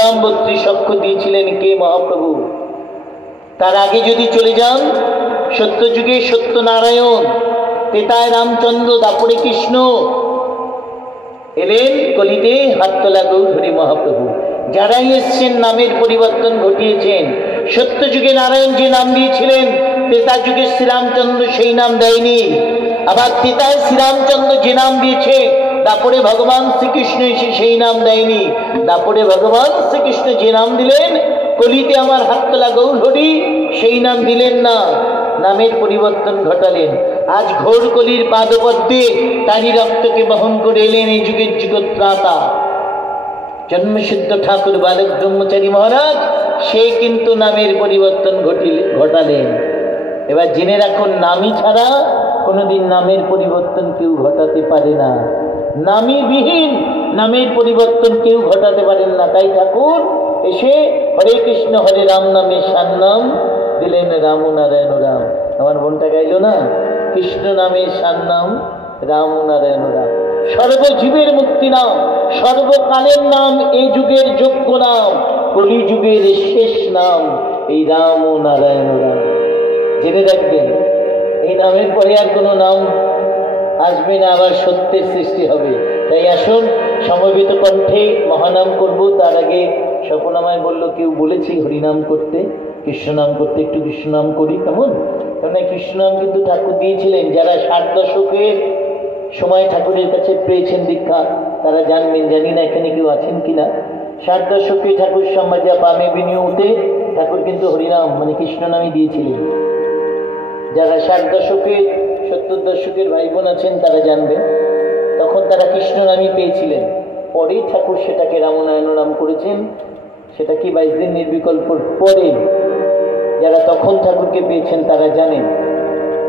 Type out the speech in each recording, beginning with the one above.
নাম 32 অক্ষর দিয়েছিলেন কে? মহাপ্রভু। তার আগে যদি চলে যান, সত্যযুগে সত্যনারায়ণ, তেতায় রামচন্দ্র, দাপরে কৃষ্ণ, এলেন কলিতে হাততলা গৌরহরি মহাপ্রভু। যারাই এসছেন নামের পরিবর্তন ঘটিয়েছেন। সত্যযুগে নারায়ণ যে নাম দিয়েছিলেন, তেতা যুগে শ্রীরামচন্দ্র সেই নাম দেয়নি। আবার তেতায় শ্রীরামচন্দ্র যে নাম দিয়েছে, দাপরে ভগবান শ্রীকৃষ্ণ এসে সেই নাম দেয়নি। দাপরে ভগবান শ্রীকৃষ্ণ যে নাম দিলেন, কলিতে আমার হাততলা গৌরহরি, সেই নাম দিলেন না, নামের পরিবর্তন ঘটালেন। আজ ঘোর কলির পাদপদ্মে তারই রক্তকে বহন করে এলেন এই যুগের জগৎত্রাতা জন্মসিদ্ধ ঠাকুর বালক ব্রহ্মচারী মহারাজ। সে কিন্তু নামের পরিবর্তন ঘটালেন। এবার জেনে রাখুন, নামই ছাড়া কোনোদিন নামের পরিবর্তন কেউ ঘটাতে পারে না। নামই বিহীন নামের পরিবর্তন কেউ ঘটাতে পারেন না। তাই ঠাকুর এসে হরে কৃষ্ণ হরে রাম নামে সান্নাম দিলেন রাম নারায়ণ রাম। আমার বোনটা গাইল না, কৃষ্ণ নামে সান্নাম রাম নারায়ণ রাম। সর্বজীবের মুক্তি নাম, সর্বকালের নাম, এই যুগের যোগ্য নাম, কলি যুগের শেষ নাম এই রাম নারায়ণ রাম। জেনে রাখবেন, এই নামের পরে আর কোনো নাম আসবে না, আবার সত্যের সৃষ্টি হবে। তাই আসুন সমবেত কণ্ঠে মহানাম করব। তার আগে স্বপন আমায় বললো, কেউ বলেছি হরিনাম করতে, কৃষ্ণ নাম করতে, একটু কৃষ্ণ নাম করি কেমন? কারণ কৃষ্ণ নাম কিন্তু ঠাকুর দিয়েছিলেন। যারা 60 দশকের সময় ঠাকুরের কাছে পেয়েছেন দীক্ষা তারা জানবেন। জানি না এখানে কেউ আছেন কিনা। 60 দশকে ঠাকুর সমাজা পামে বিনিয়ে উঠে ঠাকুর কিন্তু হরিনাম মানে কৃষ্ণ নামই দিয়েছিলেন। যারা 60 দশকের 70 দশকের ভাই বোন আছেন তারা জানবেন, তখন তারা কৃষ্ণ নামই পেয়েছিলেন। পরে ঠাকুর সেটাকে রামনারায়ণ নাম করেছেন। সেটা কি 22 দিন নির্বিকল্প পরে যারা তখন ঠাকুরকে পেয়েছেন তারা জানেন।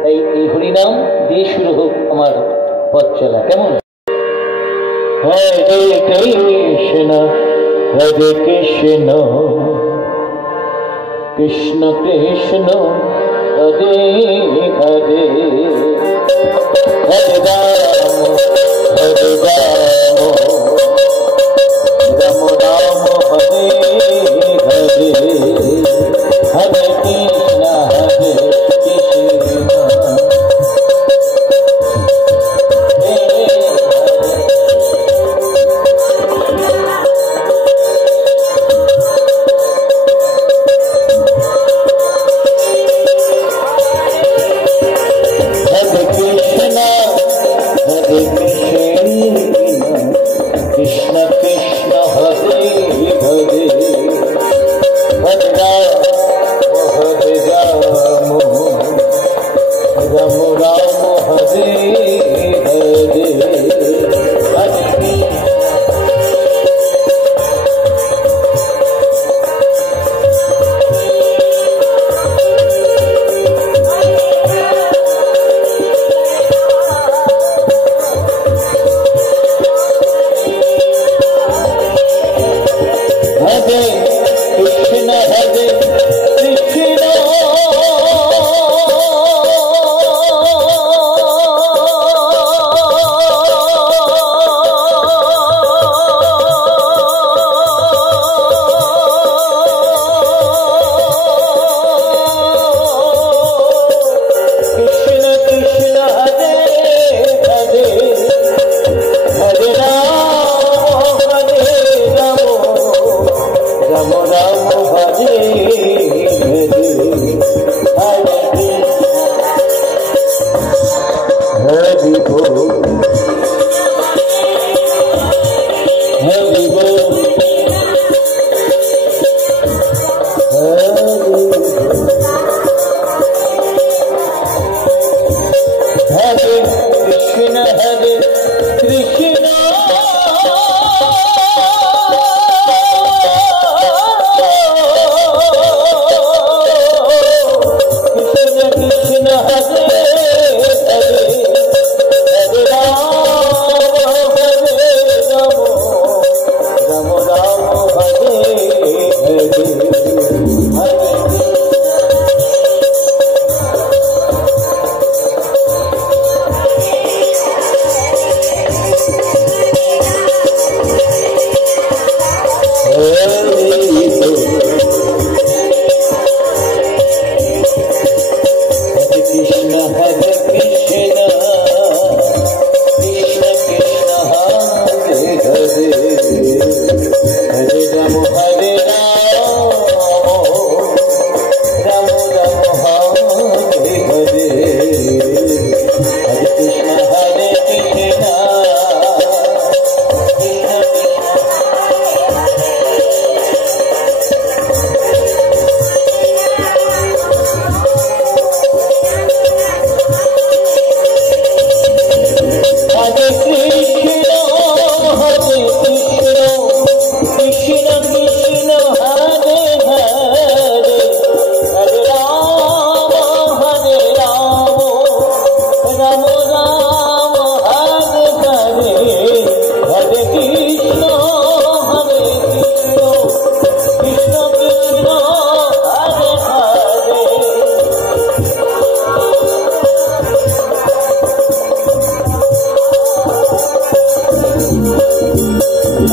তাই এই হরিনাম দিয়ে শুরু হোক আমার পথ চলা। কেমন? হরে কৃষ্ণ হরে কৃষ্ণ কৃষ্ণ কৃষ্ণ হরে হরে, হরে রাম হরে রাম রাম রাম হরে হরে, হরে কৃষ্ণ হরে কৃষ্ণ Hare Krishna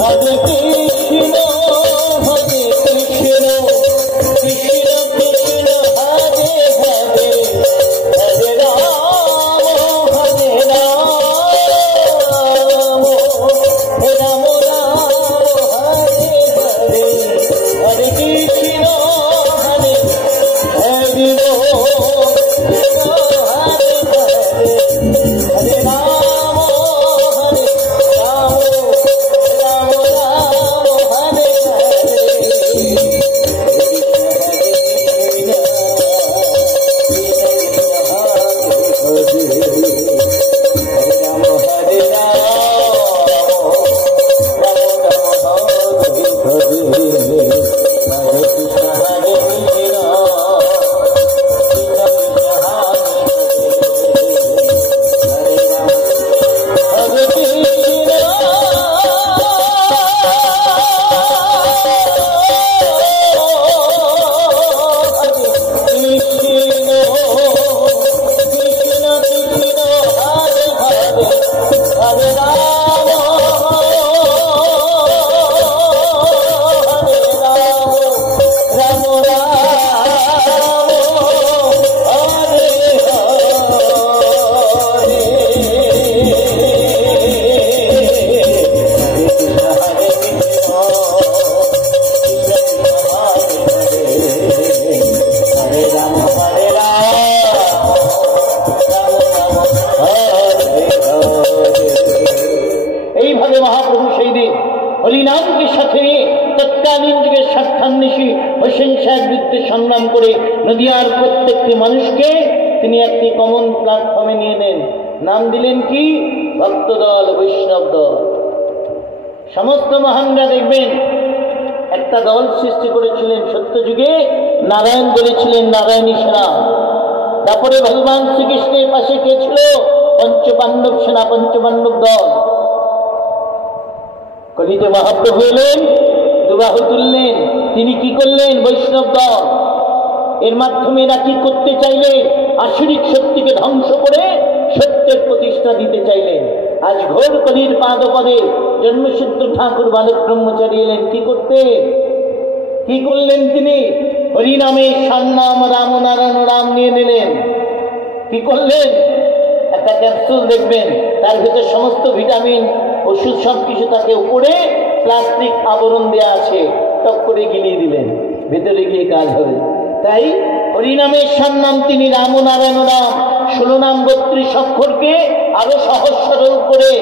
হরে কৃষ্ণ হরে কৃষ্ণ কৃষ্ণ কৃষ্ণ হরে হরে হরে রাম হরে রাম রাম রাম হরে হরে হরে কৃষ্ণ হরে হরে হরিনামকে সাথে নিয়ে তৎকালীন যুগের স্বার্থান্বেষী অহিংসার বিরুদ্ধে সংগ্রাম করে নদিয়ার প্রত্যেকটি মানুষকে তিনি একটি কমন প্ল্যাটফর্মে নিয়ে নেন। নাম দিলেন কি? ভক্তদল, বৈষ্ণব দল। সমস্ত মহানরা দেখবেন একটা দল সৃষ্টি করেছিলেন সত্যযুগে। নারায়ণ বলেছিলেন নারায়ণী সেনা। তারপরে ভগবান শ্রীকৃষ্ণের পাশে কে ছিল? পঞ্চপাণ্ডব সেনা, পঞ্চপাণ্ডব দল। কলিতে মহাপ্রভু এলেন, দুবাহু তুললেন। তিনি কি করলেন? বৈষ্ণব দল। এর মাধ্যমে এরা কি করতে চাইলেন? আসরিক শক্তিকে ধ্বংস করে সত্যের প্রতিষ্ঠা দিতে চাইলেন। আজ ঘোর কলির পাদপদে জন্মসিদ্ধ ঠাকুর বালক ব্রহ্মচারী এলেন কি করতে? কি করলেন তিনি? হরিনামে সন্নাম রাম নারায়ণ রাম নিয়ে নিলেন। কি করলেন? একটা ক্যাপসুল দেখবেন, তার ভিতরে সমস্ত ভিটামিন ওষুধ সবকিছু তাকে উপরে প্লাস্টিক আবরণ দেওয়া আছে, টক করে গিলিয়ে দিলেন, ভেতরে গিয়ে কাজ হবে। তাই হরিনামের সন্নাম তিনি রাম নারায়ণ রাম 16 নাম 32 অক্ষরকে আরো সহজ সরল করে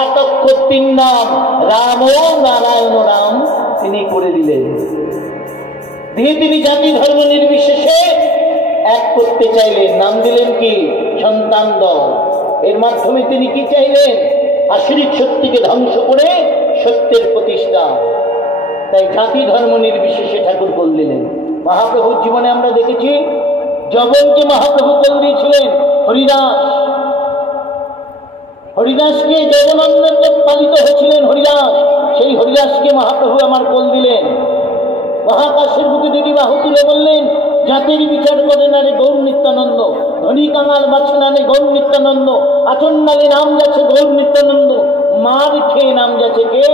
8 অক্ষর 3 নাম রাম নারায়ণ রাম তিনি করে দিলেন। দিয়ে তিনি জাতি ধর্ম নির্বিশেষে এক করতে চাইলেন। নাম দিলেন কি? সন্তান দল। এর মাধ্যমে তিনি কি চাইলেন? আসরিক শক্তিকে ধ্বংস করে সত্যের প্রতিষ্ঠা। তাই জাতি ধর্ম নির্বিশেষে ঠাকুর বল দিলেন। মহাপ্রভুর জীবনে আমরা দেখেছি যবনকে মহাপ্রভু বল দিয়েছিলেন হরিদাস। হরিদাসকে যবনন্দে পালিত হয়েছিলেন হরিদাস। সেই হরিদাসকে মহাপ্রভু আমার কোল দিলেন। মহাকাশের বুকে দুটি বাহু তুলে বললেন, জাতির বিচার করে না রে গৌর নিত্যানন্দ, ধনী কাঙাল বাছে না রে গৌর নিত্যানন্দ, আচন্ডালে নাম যাচ্ছে গৌর নিত্যানন্দ, মার খেয়ে নাম যাচ্ছে কে?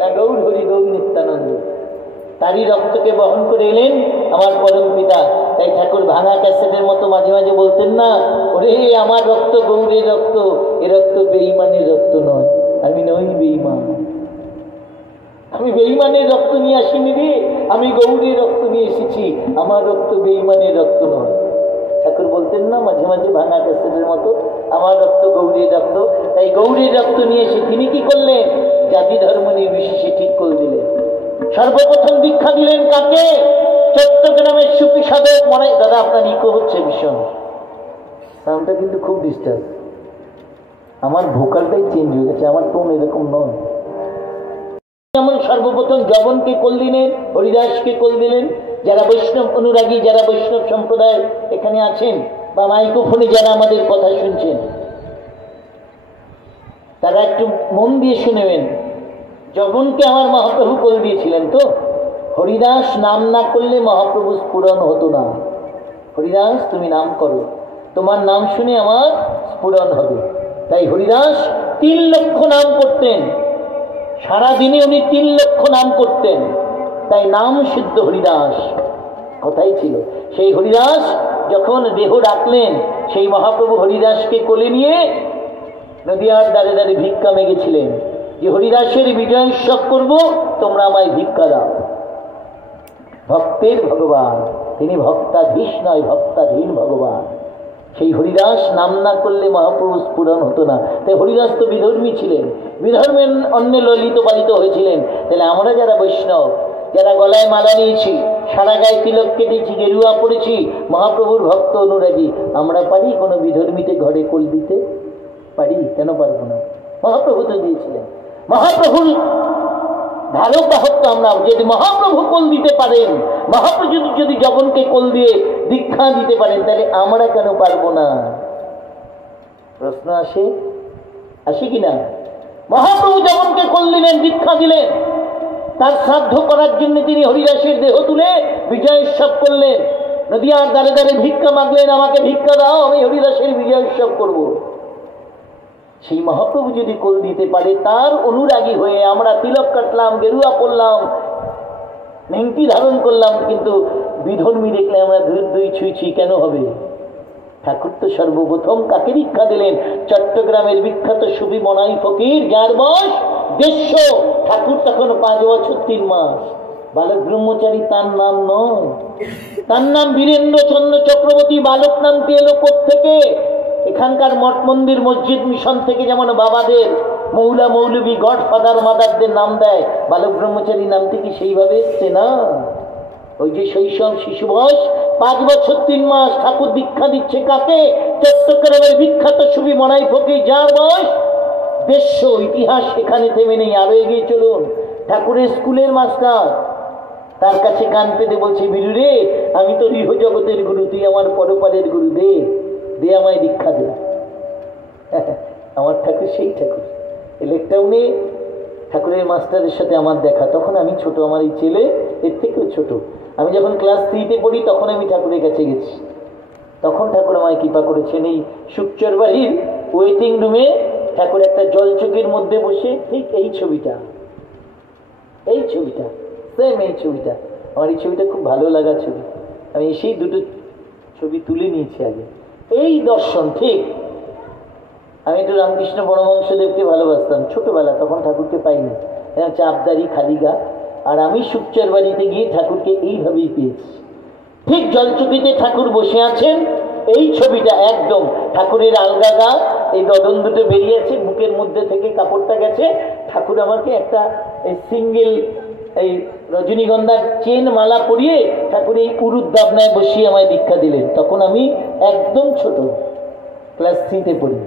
না গৌর হরি গৌর নিত্যানন্দ। তারই রক্তকে বহন করে এলেন আমার পরম পিতা। তাই ঠাকুর ভাঙা ক্যাসেটের মতো মাঝে মাঝে বলতেন না, ওরে আমার রক্ত গৌরের রক্ত, এ রক্ত বেঈমানের রক্ত নয়, আমি নই বেঈমান, আমি বেঈমানের রক্ত নিয়ে আসিনি রে, আমি গৌরের রক্ত নিয়ে এসেছি, আমার রক্ত বেঈমানের রক্ত নয়। ঠাকুর বলতেন না মাঝে মাঝে ভাঙা ক্যাসেটের মতো, আমার রক্ত গৌরের রক্ত। তাই গৌরের রক্ত নিয়ে এসে তিনি কি করলেন? জাতি ধর্ম নির্বিশেষে ঠিক করে দিলেন। সর্বপ্রথম দীক্ষা দিলেন কাকে? চট্টগ্রামের সুফি সাধক মনে। দাদা আপনার ইকো হচ্ছে ভীষণ, সাউন্ডটা কিন্তু খুব ডিস্টার্ব। আমার ভোকালটাই চেঞ্জ হয়ে গেছে, আমার টোন এরকম নয়। যেমন সর্বপ্রথম যবনকে কোল দিলেন, হরিদাসকে কোল দিলেন। যারা বৈষ্ণব অনুরাগী, যারা বৈষ্ণব সম্প্রদায় এখানে আছেন বা মাইক্রোফোনে যারা আমাদের কথা শুনছেন, তারা একটু মন দিয়ে শুনেবেন। যবনকে আমার মহাপ্রভু কোল দিয়েছিলেন তো। হরিদাস নাম না করলে মহাপ্রভু স্ফুরণ হতো না। হরিদাস তুমি নাম করো, তোমার নাম শুনে আমার স্ফুরণ হবে। তাই হরিদাস 3 লক্ষ নাম করতেন। সারাদিনে উনি 3 লক্ষ নাম করতেন, তাই নাম সিদ্ধ হরিদাস কথাই ছিল। সেই হরিদাস যখন দেহ রাখলেন, সেই মহাপ্রভু হরিদাসকে কোলে নিয়ে নদিয়ার দ্বারে দ্বারে ভিক্ষা মেগেছিলেন যে হরিদাসের বিজয় উৎসব করবো, তোমরা আমায় ভিক্ষা দাও। ভক্তের ভগবান তিনি, ভক্তাধীশ নয় ভক্তাধীন ভগবান। সেই হরিদাস নাম না করলে মহাপ্রভু স্ফুরণ হতো না। তাই হরিদাস তো বিধর্মী ছিলেন, বিধর্মের অন্য ললিত পালিত হয়েছিলেন। তাহলে আমরা যারা বৈষ্ণব, যারা গলায় মালা নিয়েছি, সারা গায়ে তিলক কেটেছি, গেরুয়া পড়েছি, মহাপ্রভুর ভক্ত অনুরাগী, আমরা পারি কোনো বিধর্মীতে ঘরে কোল দিতে? পারি? কেন পারবো না? মহাপ্রভু তো দিয়েছিলেন। মহাপ্রভুর ধারক বাহক তো আমরা। যদি মহাপ্রভু কোল দিতে পারেন, মহাপ্রভু যদি জগনকে কোল দিয়ে দীক্ষা দিতে পারেন, তাহলে আমরা কেন পারবো না? প্রশ্ন আসে, আসে কিনা? মহাপ্রভু জগনকে কোল দিলেন, দীক্ষা দিলেন, তার শ্রাদ্ধ করার জন্য তিনি হরিদাসের দেহ তুলে বিজয় উৎসব করলেন। নদিয়ার দ্বারে দ্বারে ভিক্ষা মাগলেন, আমাকে ভিক্ষা দাও, আমি হরিদাসের বিজয় উৎসব করবো। সেই মহাপ্রভু যদি কোল দিতে পারে, তার অনুরাগী হয়ে আমরা তিলক কাটলাম, গেরুয়া পড়লাম, নেংটি ধারণ করলাম, কিন্তু বিধর্মী দেখলে আমরা দুই ছুঁইছি, কেন হবে? ঠাকুর তো সর্বপ্রথম কাকে দীক্ষা দিলেন? চট্টগ্রামের বিখ্যাত সুফি মনাই ফকির, যার বয়স 150। ঠাকুর তখন 5 বছর 3 মাস। বালক ব্রহ্মচারী তার নাম নয়, তার নাম বীরেন্দ্র চন্দ্র চক্রবর্তী। বালক নামটি এলো কোত্থেকে? এখানকার মঠ মন্দির মসজিদ মিশন থেকে যেমন বাবাদের, মৌলা মৌলবী, গডফাদার মাদারদের নাম দেয়, বালক ব্রহ্মচারী নামটি কি সেইভাবে এসছে? না, ওই যে শৈশব শিশু বয়স 5 বছর 3 মাস। ঠাকুর দীক্ষা দিচ্ছে কাকে? চট্টগ্রামের বিখ্যাত সুফি মনাই ফকির, যার বয়স 150। ইতিহাস এখানে থেমে নেই, আরো এগিয়ে চলুন। ঠাকুরের স্কুলের মাস্টার তার কাছে কান পেতে বলছে, বীরু রে, আমি তো রিহ জগতের গুরু, তুই আমার পরপারের গুরু, দে দে আমায় দীক্ষা দে। আমার ঠাকুর সেই ঠাকুর। লেকটাউনে ঠাকুরের মাস্টারের সাথে আমার দেখা, তখন আমি ছোট, আমার এই ছেলে এর থেকেও ছোট। আমি যখন ক্লাস 3-তে পড়ি, তখন আমি ঠাকুরের কাছে গেছি। তখন ঠাকুর আমায় কৃপা করেছেন। এই সুকচর বাড়ির ওয়েটিং রুমে ঠাকুর একটা জলচকের মধ্যে বসে, ঠিক এই ছবিটা, এই ছবিটা সেম, এই ছবিটা আমার, এই ছবিটা খুব ভালো লাগা ছবি। আমি সেই দুটো ছবি তুলে নিয়েছি আগে। এই দর্শন ঠিক। আমি একটু রামকৃষ্ণ পরমহংসদেবকে ভালোবাসতাম ছোটবেলা, তখন ঠাকুরকে পাইনি, চাপদারি খালি গা। আর আমি সুকচর বাড়িতে গিয়ে ঠাকুরকে এইভাবেই পেয়েছি। ঠিক জলচকিতে ঠাকুর বসে আছেন, এই ছবিটা একদম। ঠাকুরের আলগা গা, এই দদন দুটো বেরিয়েছে, বুকের মধ্যে থেকে কাপড়টা গেছে। ঠাকুর আমাকে একটা সিঙ্গেল এই রজনীগন্ধার চেন মালা পরিয়ে ঠাকুর এই উরুদ্দাবনায় বসিয়ে আমায় দীক্ষা দিলেন। তখন আমি একদম ছোট, ক্লাস 3-তে পড়ি।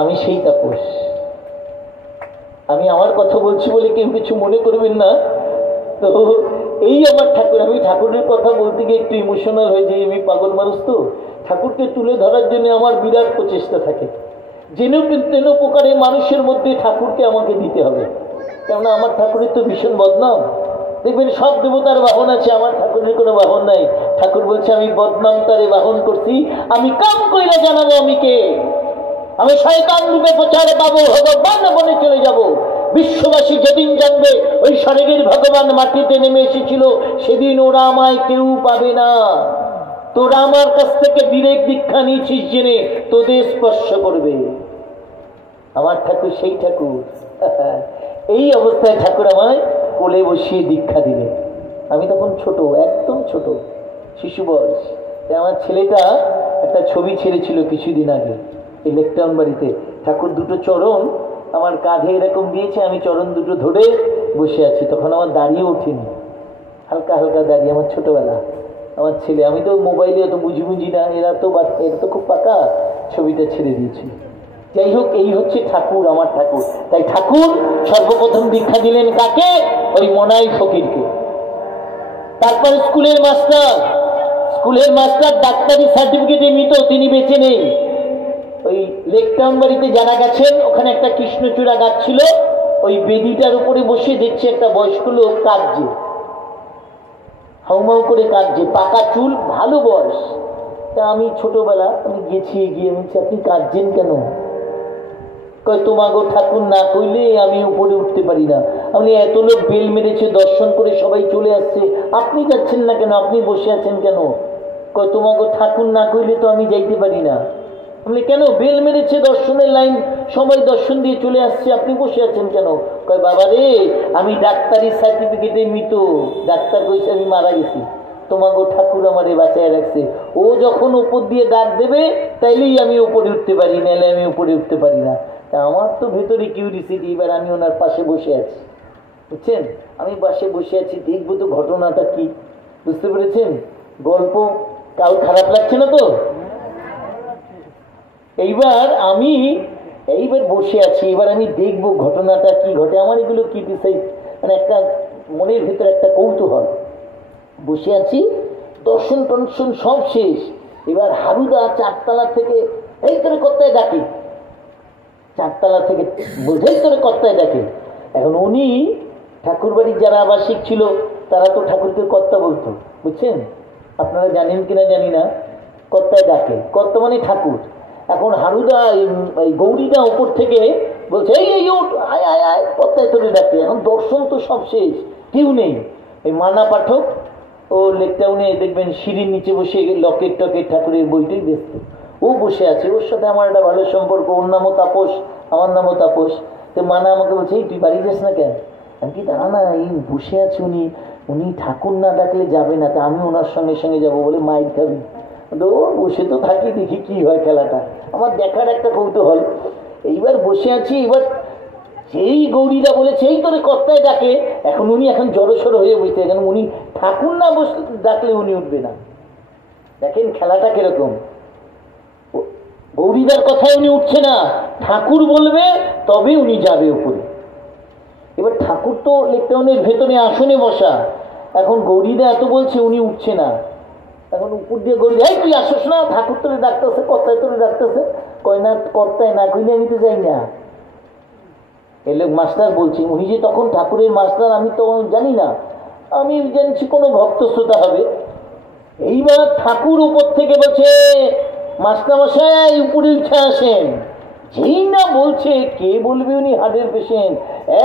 আমি সেই তাপস। আমি আমার কথা বলছি বলে কেউ কিছু মনে করবেন না তো। এই আমার ঠাকুর। আমি ঠাকুরের কথা বলতে গিয়ে একটু ইমোশনাল হয়ে যাই। আমি পাগল মানুষ তো। ঠাকুরকে তুলে ধরার জন্য আমার বিরাট প্রচেষ্টা থাকে, যেন তেন প্রকারে মানুষের মধ্যে ঠাকুরকে আমাকে দিতে হবে। কেননা আমার ঠাকুরের তো ভীষণ বদনাম। দেখবেন সব দেবতার বাহন আছে, আমার ঠাকুরের কোনো বাহন নাই। ঠাকুর বলছে, আমি বদনাম তারে বাহন করছি, আমি কাম কইরা জানাবো আমি কে। আমি শয়তান রূপে প্রচারে পাবো, ভগবান বনে চলে যাব। বিশ্ববাসী যেদিন জানবে ওই স্বর্গের ভগবান মাটিতে নেমে এসেছিল, সেদিন ওরা আমায় কেউ পাবে না। তোরা আমার কাছ থেকে ডিরেক্ট দীক্ষা নিয়েছিস জেনে তোদের স্পর্শ করবে। আমার ঠাকুর সেই ঠাকুর। এই অবস্থায় ঠাকুর আমায় কোলে বসিয়ে দীক্ষা দিলেন। আমি তখন ছোট, একদম ছোট, শিশু বয়স। আমার ছেলেটা একটা ছবি ছেড়েছিল কিছুদিন আগে এই লেকটাউন বাড়িতে। ঠাকুর দুটো চরণ আমার কাঁধে এরকম দিয়েছে, আমি চরণ দুটো ধরে বসে আছি। তখন আমার দাঁড়িয়ে ওঠেনি, হালকা হালকা দাঁড়িয়ে। আমার ছোটবেলা, আমার ছেলে, আমি তো মোবাইলে অত বুঝি না, এরা তো বাচ্চা, এরা তো খুব পাকা, ছবিটা ছেড়ে দিয়েছিল। যাই হোক, এই হচ্ছে ঠাকুর, আমার ঠাকুর। তাই ঠাকুর সর্বপ্রথম দীক্ষা দিলেন কাকে? ওই মনাই ফকিরকে। তারপর স্কুলের মাস্টার ডাক্তারি সার্টিফিকেটে মৃত, তিনি বেঁচে নেই। ওই লেকটাউন বাড়িতে যারা গেছেন, ওখানে একটা কৃষ্ণচূড়া গাছ ছিল, ওই বেদিটার উপরে বসে দেখছে একটা বয়স্ক লোক কাঁদছে, হাউমাউ করে কাঁদছে, পাকা চুল, ভালো বয়স। তা আমি ছোটবেলা, আমি গেছি, গিয়ে বলছি, আপনি কাঁদছেন কেন? কয় তোমাগো ঠাকুর না কইলে আমি উপরে উঠতে পারি না। আমি এত লোক বেল মেরেছে, দর্শন করে সবাই চলে আসছে, আপনি যাচ্ছেন না কেন, আপনি বসে আছেন কেন? কয় তোমাগো ঠাকুর না কইলে তো আমি যাইতে পারি না। বলে কেন? বেল মেরেছে, দর্শনের লাইন, সবাই দর্শন দিয়ে চলে আসছে, আপনি বসে আছেন কেন? কয় বাবা রে, আমি ডাক্তারি সার্টিফিকেটে মৃত, ডাক্তার কইছে আমি মারা গেছি, তোমাগো ঠাকুর আমারে বাঁচায় রাখছে। ও যখন উপর দিয়ে ডাক দেবে তাইলেই আমি উপরে উঠতে পারি, নাহলে আমি উপরে উঠতে পারি না। তা আমার তো ভেতরে কিউরিসিটি, এবার আমি ওনার পাশে বসে আছি, বুঝছেন? আমি পাশে বসে আছি, দেখবো তো ঘটনাটা কি। বুঝতে পেরেছেন? গল্প কাউ খারাপ লাগছে না তো? এইবার বসে আছি, এবার আমি দেখবো ঘটনাটা কি ঘটে। আমার এগুলো ক্রিটিসাইজ, মানে একটা মনের ভিতরে একটা কৌতূহল। বসে আছি, দর্শন টর্শন সব শেষ। এবার হারুদা চারতলা থেকে এই করে কর্তায় ডাকে, চারতলা থেকে বোঝাই করে কর্তায় ডাকে। এখন উনি ঠাকুর বাড়ির যারা আবাসিক ছিল তারা তো ঠাকুরকে কর্তা বলতো, বুঝছেন? আপনারা জানেন কিনা জানি না, কর্তায় ডাকে, কর্তা মানে ঠাকুর। এখন হারুদা এই গৌরীদা উপর থেকে বলছে এই এই উঠ, আয় আয় আয়, কর্তায় তোরে ডাকে। এখন দর্শন তো সব শেষ, কেউ নেই। এই মানা পাঠক ও লেকটাউনে দেখবেন সিঁড়ির নিচে বসে লকেট টকেট ঠাকুরের বইটাই ব্যস্ত, ও বসে আছে, ওর সাথে আমার একটা ভালো সম্পর্ক, ওর নামও তাপস, আমার নামও তাপস। তো মানা আমাকে বলছে এই তুই বাড়ি যাস না কেন? আমি কি দাঁড়া না, এই বসে আছে উনি ঠাকুর না ডাকলে যাবে না, তা আমি ওনার সঙ্গে সঙ্গে যাবো বলে মাইক খাবি। বসে তো থাকি, দেখি কি হয় খেলাটা, আমার দেখার একটা কৌতূহল। এইবার বসে আছি, এবার সেই গৌরীরা বলেছে এই করে কর্তায় ডাকে। এখন উনি এখন জড়সড় হয়ে বসে, এখন উনি ঠাকুর না ডাকলে উনি উঠবে না। দেখেন খেলাটা কিরকম, গৌরীদার কথায় উনি উঠছে না, ঠাকুর বলবে তবে উনি যাবে উপরে। এবার ঠাকুর তো লেকটাউনের ভেতরে আসনে বসা, এখন গৌরীদা এত বলছে, উনি উঠছে না। এখন উপর দিয়ে গৌরী, এই তুই আসস না, ঠাকুর তোরে ডাকতেছে, কর্তায় তোরে ডাকতেছে। কয় না, কর্তায় না কইলে আমি তো যাই না। এলে মাস্টার বলছে, উনি যে তখন ঠাকুরের মাস্টার আমি তো জানি না, আমি জানছি কোনো ভক্ত শ্রোতা হবে। এইবার ঠাকুর উপর থেকে বলছে মাস্টার মশাই উপরে উঠে আসেন। যেই না বলছে, কে বলবে উনি হার্টের পেশেন্ট,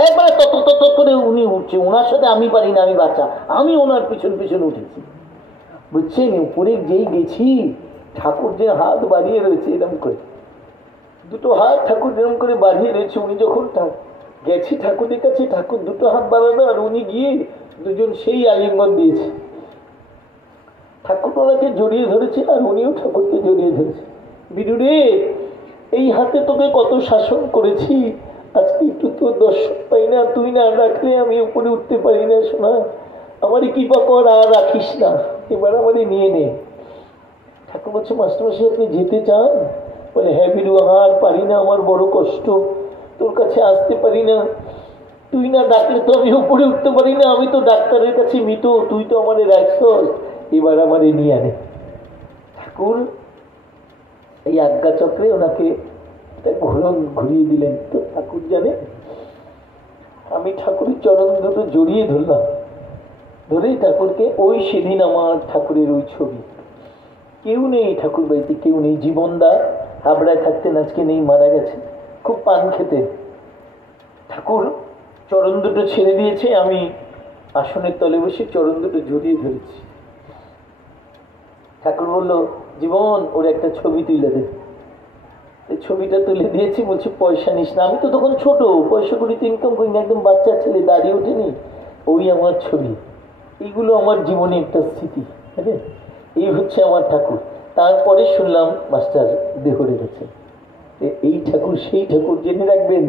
একবারে তত তত করে উনি উঠছে। ওনার সাথে আমি পারি না, আমি বাচ্চা, আমি ওনার পিছন পিছন উঠেছি, বুঝছেন? উপরে যেই গেছি, ঠাকুর যে হাত বাড়িয়ে রয়েছে এরকম করে, দুটো হাত ঠাকুর এরকম করে বাড়িয়ে রয়েছে। উনি যখন গেছি ঠাকুরের কাছে, ঠাকুর দুটো হাত বাড়ানো, আর উনি গিয়ে দুজন সেই আলিঙ্গন দিয়েছে। ঠাকুর ওনাকে জড়িয়ে ধরেছে, আর উনিও ঠাকুরকে জড়িয়ে ধরেছে। বিদুরে, এই হাতে তোকে কত শাসন করেছি, আজকে একটু তোর দর্শন পাই না, তুই না রাখলে আমি উপরে উঠতে পারি না। শোনা, আমারই কৃপা কর, আর রাখিস না, এবার আমারই নিয়ে নে। ঠাকুর বলছে মাস্টারমশাই আপনি যেতে চান? বলে হ্যাঁ বিরু, আর পারি না, আমার বড় কষ্ট, তোর কাছে আসতে পারি না, তুই না ডাকলে তো আমি উপরে উঠতে পারি না, আমি তো ডাক্তারের কাছে মৃত, তুই তো আমাদের রাখছস, এবার আমারে নিয়ে আনে। ঠাকুর এই আজ্ঞা চক্রে ওনাকে ঘুরিয়ে দিলেন। তো ঠাকুর জানে, আমি ঠাকুরের চরণ দুটো জড়িয়ে ধরলাম, ধরেই ঠাকুরকে, ওই সেদিন আমার ঠাকুরের ওই ছবি। কেউ নেই ঠাকুর বাড়িতে, কেউ নেই। জীবনদা হাবড়ায় থাকতেন, আজকে নেই, মারা গেছে, খুব পান খেতে। ঠাকুর চরণ দুটো ছেড়ে দিয়েছে, আমি আসনের তলে বসে চরণ দুটো জড়িয়ে ধরেছি। ঠাকুর বলল জীবন, ওর একটা ছবি তুলে দে। ছবিটা তুলে দিয়েছি, বলছে পয়সা নিস না। আমি তো তখন ছোট, পয়সা করি তো ইনকাম করি না, একদম বাচ্চা ছেলে, দাঁড়িয়ে ওঠেনি। ওই আমার ছবি, এইগুলো আমার জীবনে একটা স্মৃতি। হ্যাঁ, এই হচ্ছে আমার ঠাকুর। তারপরে শুনলাম মাস্টার দেহরে গেছে। এই ঠাকুর সেই ঠাকুর, জেনে রাখবেন,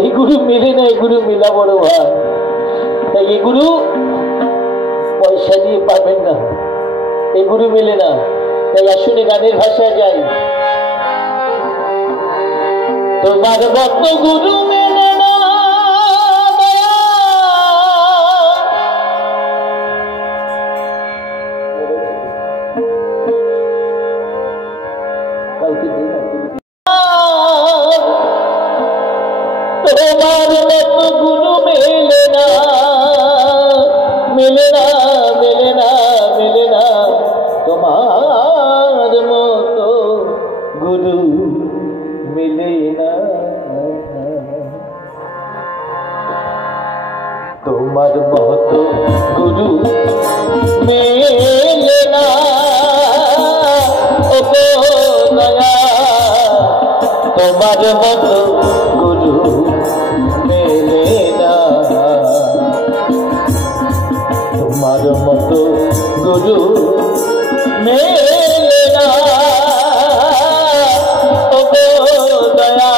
এইগুলো মেলে না, এগুলো মেলা বড় ভার। তাই এগুলো পয়সা দিয়ে পাবেন না, এগুলো মেলে না। তাই আসলে গানের ভাষায় যাই, তোমার ভক্ত গুরু মেলে না, কালকে দিন তোমার মতো গুরু মেলে না, মেলে না, মেলে না, মেলে না, তোমার মতো গুরু মেলে না। তোমার মতো গুরু মেলে না, ও গো দয়া, তোমার মতো গুরু মেলে না, তোমার মতো গুরু মেলে না, ও গো দয়া,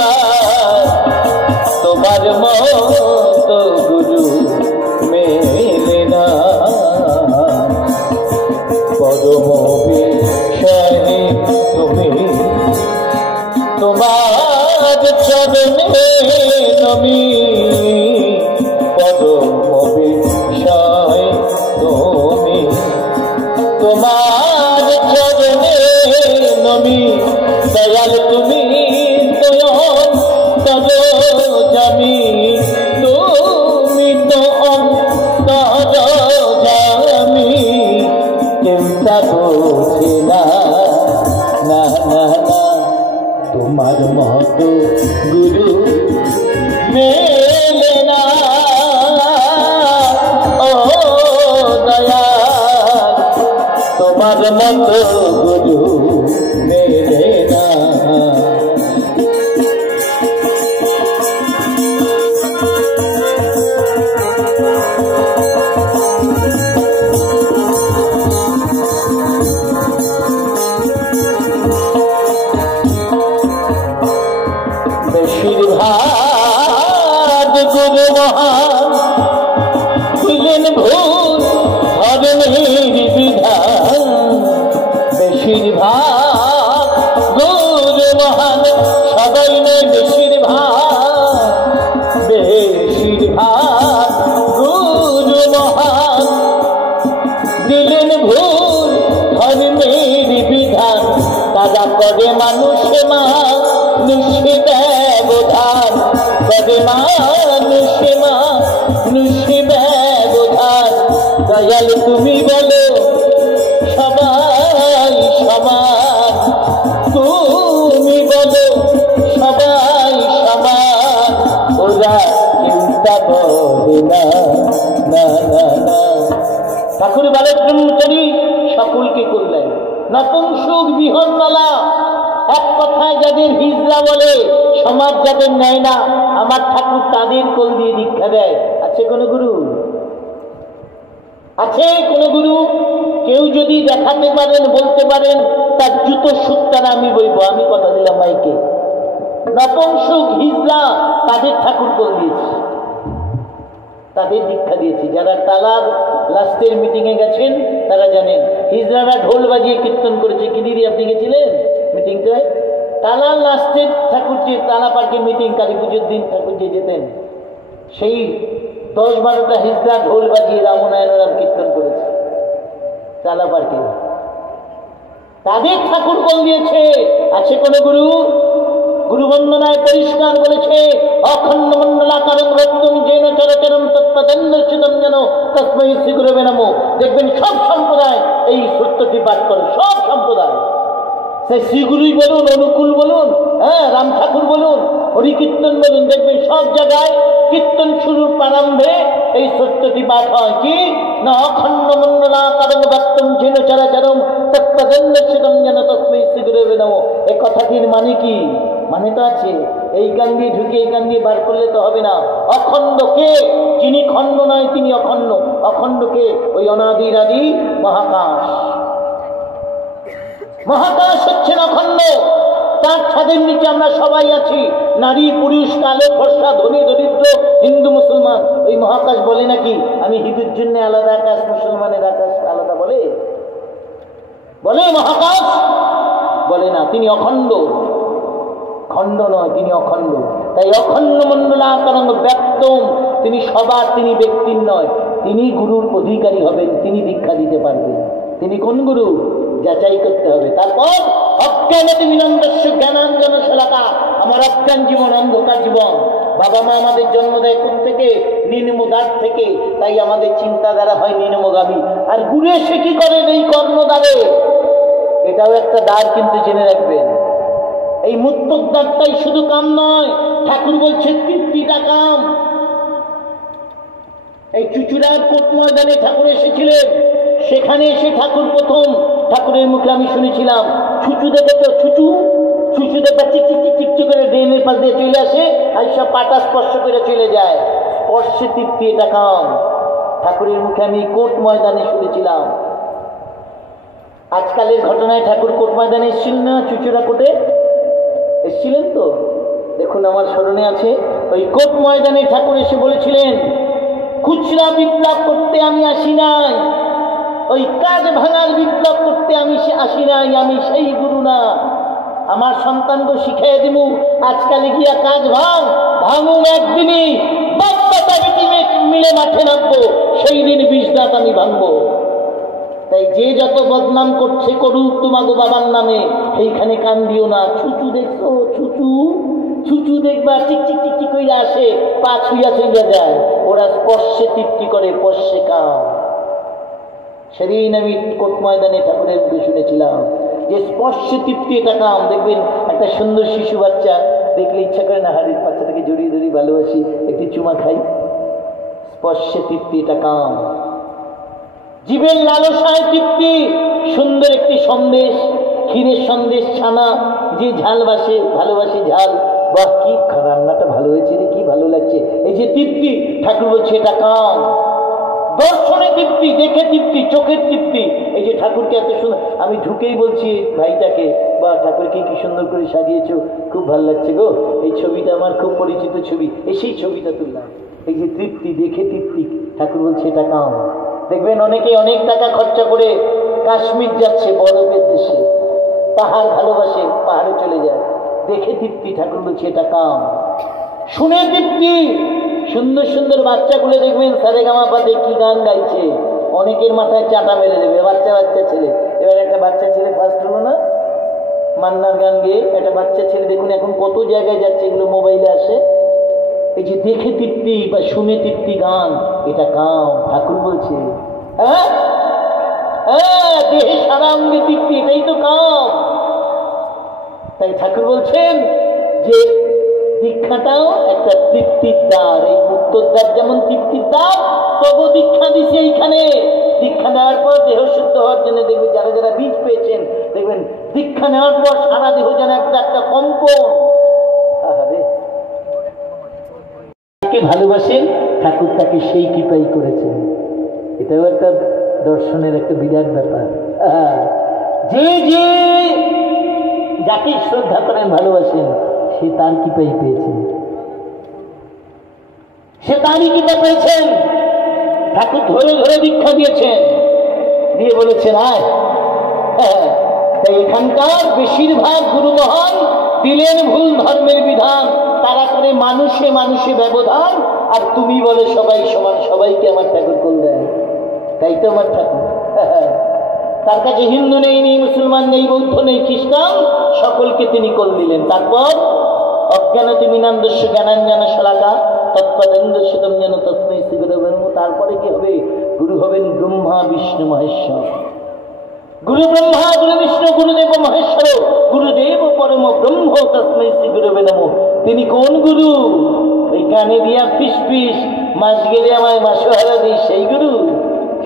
তোমার মতো গুরু মেলে না। পরম বিষয়ে তুমি, তোমার চরণে নমি, পরম বিষয়ে তুমি, তোমার চরণে নমি, দয়াল তুমি দয়াল তবে জামি, তুমি তো অন্তর জামি, চিন্তা করছি না, না না না, তোমার মতো গুরু মেলে না, ও দয়া, তোমার মতো গুরু মেলে না। বেশিরভাগ গুরু মহান দিলেন ভুল ধর্মের বিধান, বেশিরভাগ গুরু মহান সবাই নেই, বেশিরভাগ গুরু মহান দিলেন ভুল ধর্মের বিধান, তারা করে মানুষে মানুষে ব্যবধান, করে মানুষে মানুষে ব্যবধান, দয়াল তুমি বলো সবাই সমান, তুমি বলো সবাই সমান, ওরা চিন্তা করে না, না না না। ঠাকুর বলে ব্রহ্মচারী সকলকে করলেন, নপুংসক বিহনমালা, এক কথায় যাদের হিজড়া বলে, সমাজ যাদের নেয় না, আমার ঠাকুর তাদের কোল দিয়ে দীক্ষা দেয়। আছে কোন গুরু? আছে কোন গুরু? কেউ যদি দেখাতে পারেন, বলতে পারেন, তার জুতো সুত্তারা আমি বইব, আমি কথা দিলাম মাইকে। নপুংসক হিজড়া তাদের ঠাকুর কোল দিয়েছে, তাদের দীক্ষা দিয়েছি। যারা তালার লাস্টের মিটিং এ গেছেন তারা জানেন, হিজড়ারা ঢোল বাজিয়ে কীর্তন করেছে। কি দিদি আপনি গেছিলেন মিটিংটায়? তালার লাস্টের ঠাকুর যে তালা পার্কে মিটিং, কালী পুজোর দিন ঠাকুর যে যেতেন, সেই 10-12টা হিজড়া ঢোল বাজিয়ে রামনারায়ণ কীর্তন করেছে তালা পার্কে, তাদের ঠাকুর কোল দিয়েছে। আছে কোন গুরু? গুরু বন্দনায় পরিষ্কার বলেছে, অখণ্ড মণ্ডলাকারং রত্নং যেন চরচরম তৎপদন্যচিতম যেন তস্মৈ শ্রী গুরবে নমঃ। দেখবেন সব সম্প্রদায় এই সত্যটি পাঠ করে, সব সম্প্রদায়, সে শ্রীগুরুই বলুন, অনুকূল বলুন, হ্যাঁ রাম ঠাকুর বলুন, হরিকীর্তন বলুন, দেখবেন সব জায়গায় কীর্তন শুরুর প্রারম্ভে এই সত্যটি পাঠ হয়। কি না? অখণ্ড মণ্ডলাকারং রত্নং যেন চরচরম তৎপদন্যচিতম যেন তস্মৈ শ্রী গুরবে নমঃ। এই কথাটির মানে কি? মানে তো আছে, এই কান দিয়ে ঢুকে এই কান দিয়ে বার করলে তো হবে না। অখণ্ড কে? যিনি খণ্ড নয় তিনি অখণ্ড। অখণ্ড কে? ওই অনাদির আদি মহাকাশ। মহাকাশ হচ্ছেন অখণ্ড, তার ছাদের নিচে আমরা সবাই আছি, নারী পুরুষ, কালো ফর্সা, ধনী দরিদ্র, হিন্দু মুসলমান। ওই মহাকাশ বলে নাকি আমি হিন্দুর জন্য আলাদা আকাশ, মুসলমানের আকাশ আলাদা? বলে? বলে মহাকাশ? বলে না। তিনি অখণ্ড, খণ্ড নয়, তিনি অখণ্ড। তাই অখণ্ড মণ্ডলাকারং ব্যক্তম, তিনি সবার, তিনি ব্যক্তির নয়। তিনি গুরুর অধিকারী হবেন, তিনি দীক্ষা দিতে পারবেন। তিনি কোন গুরু? যাচাই করতে হবে। তারপর অজ্ঞানতি বিনন্দস্য জ্ঞানাঞ্জন শলাকা, আমার অজ্ঞান জীবন, অন্ধকার জীবন। বাবা মা আমাদের জন্ম দেয় কোন থেকে? নিম্নদ্বার থেকে। তাই আমাদের চিন্তাধারা হয় নিম্নগামী। আর গুরু এসে কি করেন? এই কর্মদ্বারে। এটাও একটা দ্বার, কিন্তু জেনে রাখবেন, এই মুক্তক দ্বারটাই শুধু কাম নয়, ঠাকুর বলছে 3টা কাম। এই চুচুড়ার কোট ময়দানে ঠাকুর এসেছিলেন। সেখানে এসে ঠাকুর প্রথম ঠাকুরের মুখে আমি শুনেছিলাম, ছুচু দেখে তো ছুচু ছুচু দেখে চিক চিক চিক চিক চিক করে ড্রেনের পাশ দিয়ে চলে আসে, আর সব পাটা স্পর্শ করে চলে যায়। স্পর্শে তৃপ্তি, এটা কাম। ঠাকুরের মুখে আমি কোট ময়দানে শুনেছিলাম। আজকালের ঘটনায় ঠাকুর কোট ময়দানে এসেছিলেন না? চুচুড়া কোটে এসেছিলেন তো? দেখুন আমার স্মরণে আছে, ওই কোট ময়দানে ঠাকুর এসে বলেছিলেন, খুচরা বিপ্লব করতে আমি আসি নাই, ওই কাজ ভাঙার বিপ্লব করতে আমি আসি নাই, আমি সেই গুরু না। আমার সন্তানকে শিখাই দিব, আজকালে গিয়া কাজ ভাঙুন একদিনই, বাপ্পাটা মিলে মাঠে নামবো, সেই দিন বিশ্বনাথ আমি ভাঙবো। তাই যে যত বদনাম করছে করুক তোমাকে বাবার নামে, এইখানে কান দিও না। ছুচু দেখছো? ছুচু ছুচু দেখবা চিক চিক চিক চিক কইরা আসে, পা ছুঁয়া চলে যায়। ওরা স্পর্শে তৃপ্তি করে, স্পর্শে কাম। সেদিন আমি কোট ময়দানে ঠাকুরের মুখে শুনেছিলাম যে স্পর্শে তৃপ্তি এটা কাম। দেখবেন একটা সুন্দর শিশু বাচ্চা দেখলে ইচ্ছা করে না, হাড়ির বাচ্চাটাকে জড়িয়ে ধরি, ভালোবাসি, একটি চুমা খাই। স্পর্শে তৃপ্তি এটা কাম। জীবের লালসায় তৃপ্তি। সুন্দর একটি সন্দেশ, ক্ষীরের সন্দেশ, ছানা, যে ঝাল ভালোবাসে ঝাল, বাহ কি রান্নাটা ভালো হয়েছে রে, কি ভালো লাগছে, এই যে তৃপ্তি, ঠাকুর বলছে এটা কাম। দর্শনে তৃপ্তি, দেখে তৃপ্তি, চোখের তৃপ্তি। এই যে ঠাকুরকে এত সুন্দর, আমি ঢুকেই বলছি ভাইটাকে, বা ঠাকুরকে কি সুন্দর করে সাজিয়েছো, খুব ভালো লাগছে গো, এই ছবিটা আমার খুব পরিচিত ছবি, এই সেই ছবিটা তুললাম। এই যে তৃপ্তি, দেখে তৃপ্তি, ঠাকুর বলছে এটা কাম। দেখবেন অনেকে অনেক টাকা খরচা করে কাশ্মীর যাচ্ছে, বরফের দেশে, পাহাড় ভালোবাসে, পাহাড়ে চলে যায়, দেখে তৃপ্তি, ঠাকুর বলছে এটা কাম। শুনে তৃপ্তি। সুন্দর সুন্দর বাচ্চাগুলো দেখবেন সারেগামাপাতে কি গান গাইছে, অনেকের মাথায় চাটা মেরে দেবে, বাচ্চা বাচ্চা ছেলে। এবার একটা বাচ্চা ছেলে ফার্স্ট হলো না মান্নার গান গেয়ে, একটা বাচ্চা ছেলে দেখুন এখন কত জায়গায় যাচ্ছে, এগুলো মোবাইলে আসে। এই যে দেখে তৃপ্তি বা শুনে তৃপ্তি গান, এটা কাম। ঠাকুর বলছে হ্যাঁ হ্যাঁ, দেহে সারা অঙ্গে তৃপ্তি, এটাই তো কাম। তাই ঠাকুর বলছেন যে দীক্ষাটাও একটা তৃপ্তির দ্বার। এই মুক্তর দ্বার যেমন তৃপ্তির দ্বার, তবু দীক্ষা দিছে এইখানে। দীক্ষা নেওয়ার পর দেহ শুদ্ধ হওয়ার জন্য দেখবেন যারা যারা বীজ পেয়েছেন, দেখবেন দীক্ষা নেওয়ার পর সারা দেহ যেন একটা কম্পন। ভালোবাসেন ঠাকুর, তাকে সেই কৃপাই করেছেন। এটাও একটা দর্শনের একটা বিরাট ব্যাপার। যে যে যাকে শ্রদ্ধা করেন, ভালোবাসেন, সে তার কৃপাই পেয়েছেন, সে তারই কৃপা পেয়েছেন। ঠাকুর ধরে ধরে দীক্ষা দিয়েছেন, দিয়ে বলেছেন আয়। তাই এখানকার বেশিরভাগ গুরু মহান দিলেন ভুল ধর্মের বিধান, তারা করে মানুষে মানুষে ব্যবধান, আর তুমি বলে সবাই সমান, সবাইকে আমার ঠাকুর কোল দেয়। তাই তো আমার ঠাকুর। তার কাছে হিন্দু নেই, মুসলমান নেই, বৌদ্ধ নেই, খ্রিস্টান, সকলকে তিনি কোল দিলেন। তারপর অজ্ঞানতি মিনান্দস্য জ্ঞানাঞ্জন শলাকা তৎপদেন্দস্য তম যেন তস্মৈ শ্রী গুরুবে নমঃ। তারপরে কি হবে? গুরু হবেন ব্রহ্মা বিষ্ণু মহেশ্বর। গুরু ব্রহ্মা, গুরু বিষ্ণু, গুরুদেব মহেশ্বর, গুরুদেব পরম ব্রহ্ম, তস্মৈ শ্রী গুরুবে নমঃ। তিনি কোন গুরু? ওই কানে দিয়া ফিস ফিস মাস গেলে আমায় মাসোহারা দিই, সেই গুরু?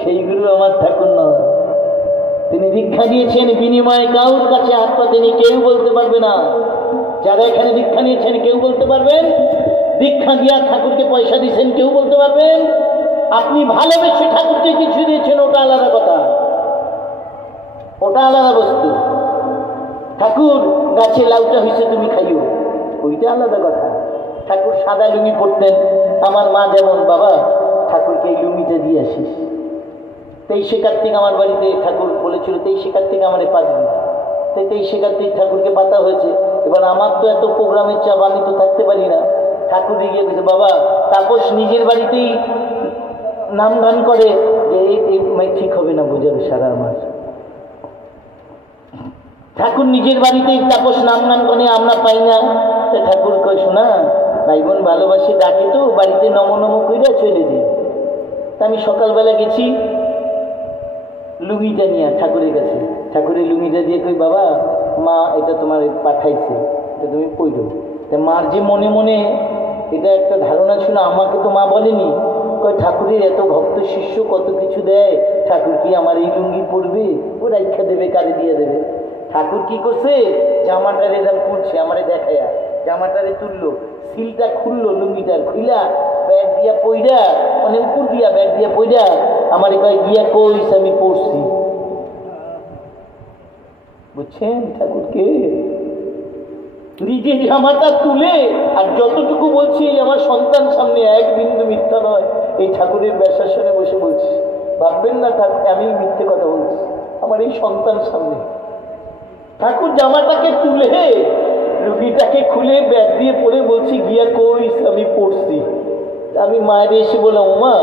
সেই গুরু আমার ঠাকুর নয়। তিনি দীক্ষা দিয়েছেন বিনিময়ে কাউর কাছে হাত পাতেনি, কেউ বলতে পারবে না। যারা এখানে দীক্ষা নিয়েছেন কেউ বলতে পারবেন, দীক্ষা দিয়া ঠাকুরকে পয়সা দিয়েছেন কেউ বলতে পারবেন। আপনি ভালোবেসে ঠাকুরকে কিছু দিয়েছেন, ওটা আলাদা কথা, ওটা আলাদা বস্তু। ঠাকুর গাছে লাউটা হয়েছে তুমি খাইও, ওইটা আলাদা কথা। ঠাকুর সাদা লুঙ্গি পরতেন, আমার মা যেমন, বাবা ঠাকুরকে এই লুঙ্গিটা দিয়ে আসিস। 23শে কার্তিক আমার বাড়িতে ঠাকুর বলেছিল 23শে কার্তিক আমার পাতবি, তাই 23শে কার্তিক ঠাকুরকে পাতা হয়েছে। এবার আমার তো এত প্রোগ্রামের চাপ, আমি তো থাকতে পারি না। ঠাকুর গিয়ে গেছে, বাবা তাপস নিজের বাড়িতেই নাম গান করে যে এই ঠিক হবে না, বোঝাবে সারা আমার। ঠাকুর নিজের বাড়িতেই তাপস নাম গান করে, আমরা পাই না। ঠাকুর কয় শোনা ভাই বোন ভালোবাসি, ডাকে তো বাড়িতে নম নম কইরা চলে যাই। তা আমি সকালবেলা গেছি লুঙ্গিটা নিয়ে ঠাকুরের কাছে, ঠাকুরের লুঙ্গিটা দিয়ে কই বাবা মা এটা তোমার পাঠাইছে, এটা তুমি পইরো। তা মার যে মনে মনে এটা একটা ধারণা ছিল, আমাকে তো মা বলেনি, কয় ঠাকুরের এত ভক্ত শিষ্য কত কিছু দেয়, ঠাকুর কি আমার এই লুঙ্গি পরবে? ও রাইখা দেবে, কারে দিয়ে দেবে? ঠাকুর কি করছে, জামাটারে এরকম খুলছে, আমারে দেখায়া জামাটারে তুললো, সিলটা খুললো, লুঙ্গিটার খুইলা ব্যাগ দিয়া পইরা, মানে উপর দিয়া ব্যাগ দিয়া পইরা আমারে কয় গিয়া কইস আমি পড়ছি। বুঝছেন ঠাকুরকে? নিজে জামাটা তুলে আর যতটুকু বলছি আমার সন্তান সামনে, এক বিন্দু মিথ্যা নয়, এই ঠাকুরের ব্যাসাসনে বসে বলছি। ভাববেন না ঠাকুর আমি মিথ্যে কথা বলছি, আমার এই সন্তান সামনে। ঠাকুর জামাটাকে তুলে লুঙ্গিটাকে খুলে ব্যাগ দিয়ে পরে বলছি গিয়া কইস আমি পড়ছি। আমি মায়ের এসে বললাম, ওমা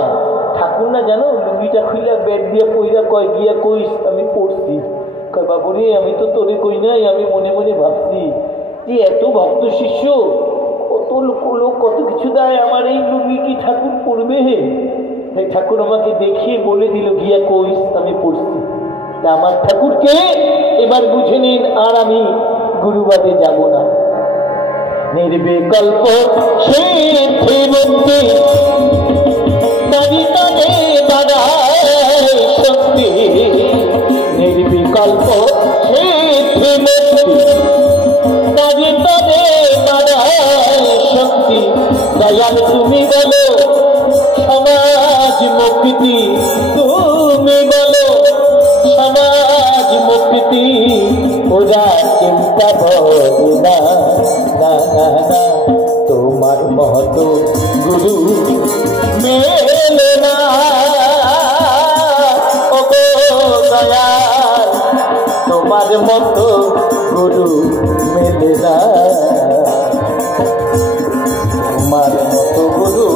ঠাকুর না জানো লুঙ্গিটা খুলে ব্যাগ দিয়ে পইরা কয় গিয়া কইস আমি পড়ছি। কয় বাবুরে আমি তো তোরে কই নাই, আমি মনে মনে ভাবছি যে এত ভক্ত শিষ্য, কত লোক কত কিছু দেয়, আমার এই লুঙ্গি কি ঠাকুর পড়বে? ঠাকুর আমাকে দেখিয়ে বলে দিল গিয়া কইস আমি পড়ছি। আমার ঠাকুরকে এবার বুঝে নিন, আর আমি গুরুবাদে যাব না। নির্বিকল্প সিদ্ধি মুক্তি তরিতনে বাড়ায় শক্তি, নির্বিকল্প সিদ্ধি মুক্তি তরিতনে বাড়ায় শক্তি। দয়াল তুমি বলো সমাজ মুক্তি, তুমি বলো সমাজ মুক্তি, ওরা চিন্তা বলে না, তোমার মতো গুরু মেলে না, ও গো দয়াল তোমার মতো গুরু মেলে না, তোমার মতো গুরু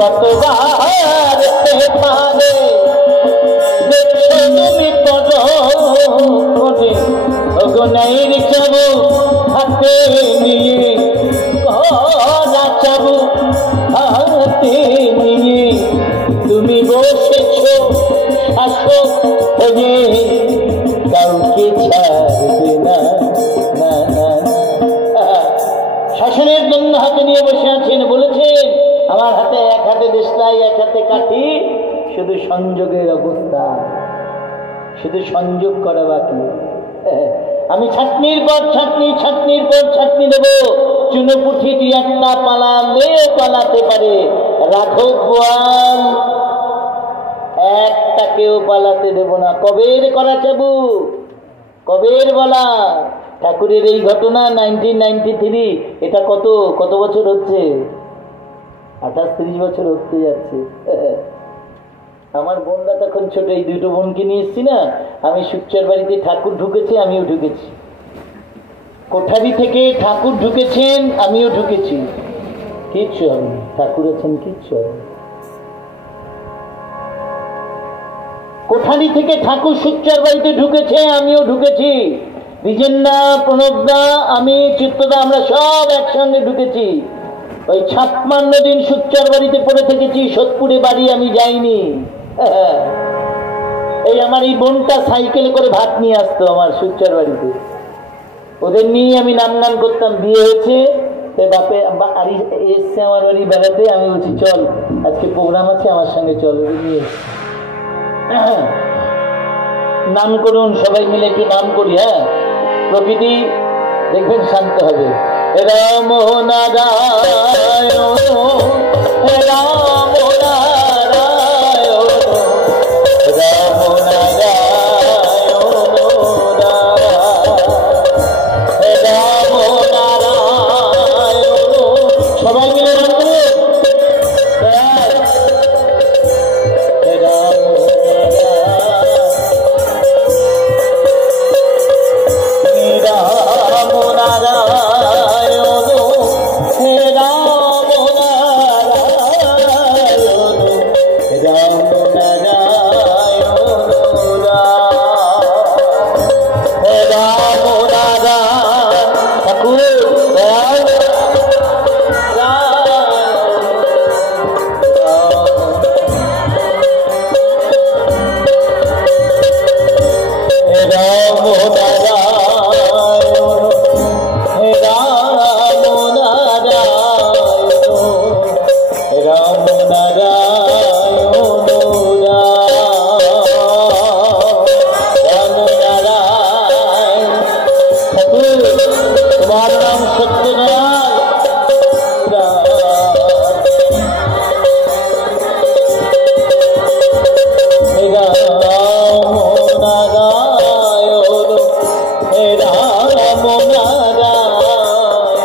কতবার পারে দেখছো তুমি পরে অগনাইর চাবু হাতে নিয়ে, করা চাবু হাতে নিয়ে তুমি বসেছ শাসক হয়ে, কাউকে ছাড়বে না, শাসনের জন্য হাতে নিয়ে বসে আছেন। বলেছেন আমার হাতে এক হাতে দেশলাই, এক হাতে কাঠি, শুধু সংযোগের অবস্থা, শুধু সংযোগ করা বাকি। আমি ছাটনির পর ছাটনি, ছাটনির পর ছাটনি দেবো, চুনোপুঠি দুই একটা পালালে পালাতে পারে, রাঘব বোয়াল একটাকেও পালাতে দেব না। কবের করা চাবু, কবের বলা। ঠাকুরের এই ঘটনা 1993, এটা কত কত বছর হচ্ছে? 28-30 বছর হতে যাচ্ছে। আমার বোনরা তখন ছোট, এই দুটো বোনকে নিয়ে এসছি না, আমি সুচ্চার বাড়িতে ঠাকুর ঢুকেছে, আমিও ঢুকেছি, কোঠারি থেকে ঠাকুর ঢুকেছেন, আমিও ঢুকেছি, কিচ্ছু হবে, ঠাকুর আছেন, কিচ্ছু হবে। কোঠারি থেকে ঠাকুর সুচ্চার বাড়িতে ঢুকেছে, আমিও ঢুকেছি, বিজেন্দা, প্রণবদা, আমি, চিত্তদা, আমরা সব একসঙ্গে ঢুকেছি। ওই 56 দিন সুচ্চার বাড়িতে পড়ে থেকেছি, সোদপুরে বাড়ি আমি যাইনি। এই আমার এই বোনটা সাইকেল করে ভাত নিয়ে আসতো আমার সুচ্চার বাড়িতে, ওদের নিয়ে আমি নাম গান করতাম। বিয়ে হয়েছে, বাপে এসছে আমার বাড়ি বেড়াতে, আমি বলছি চল আজকে প্রোগ্রাম আছে আমার সঙ্গে চল, নিয়ে নাম করুন, সবাই মিলে একটু নাম করি। হ্যাঁ, প্রকৃতি দেখবেন শান্ত হবে। রাম নারায়ণ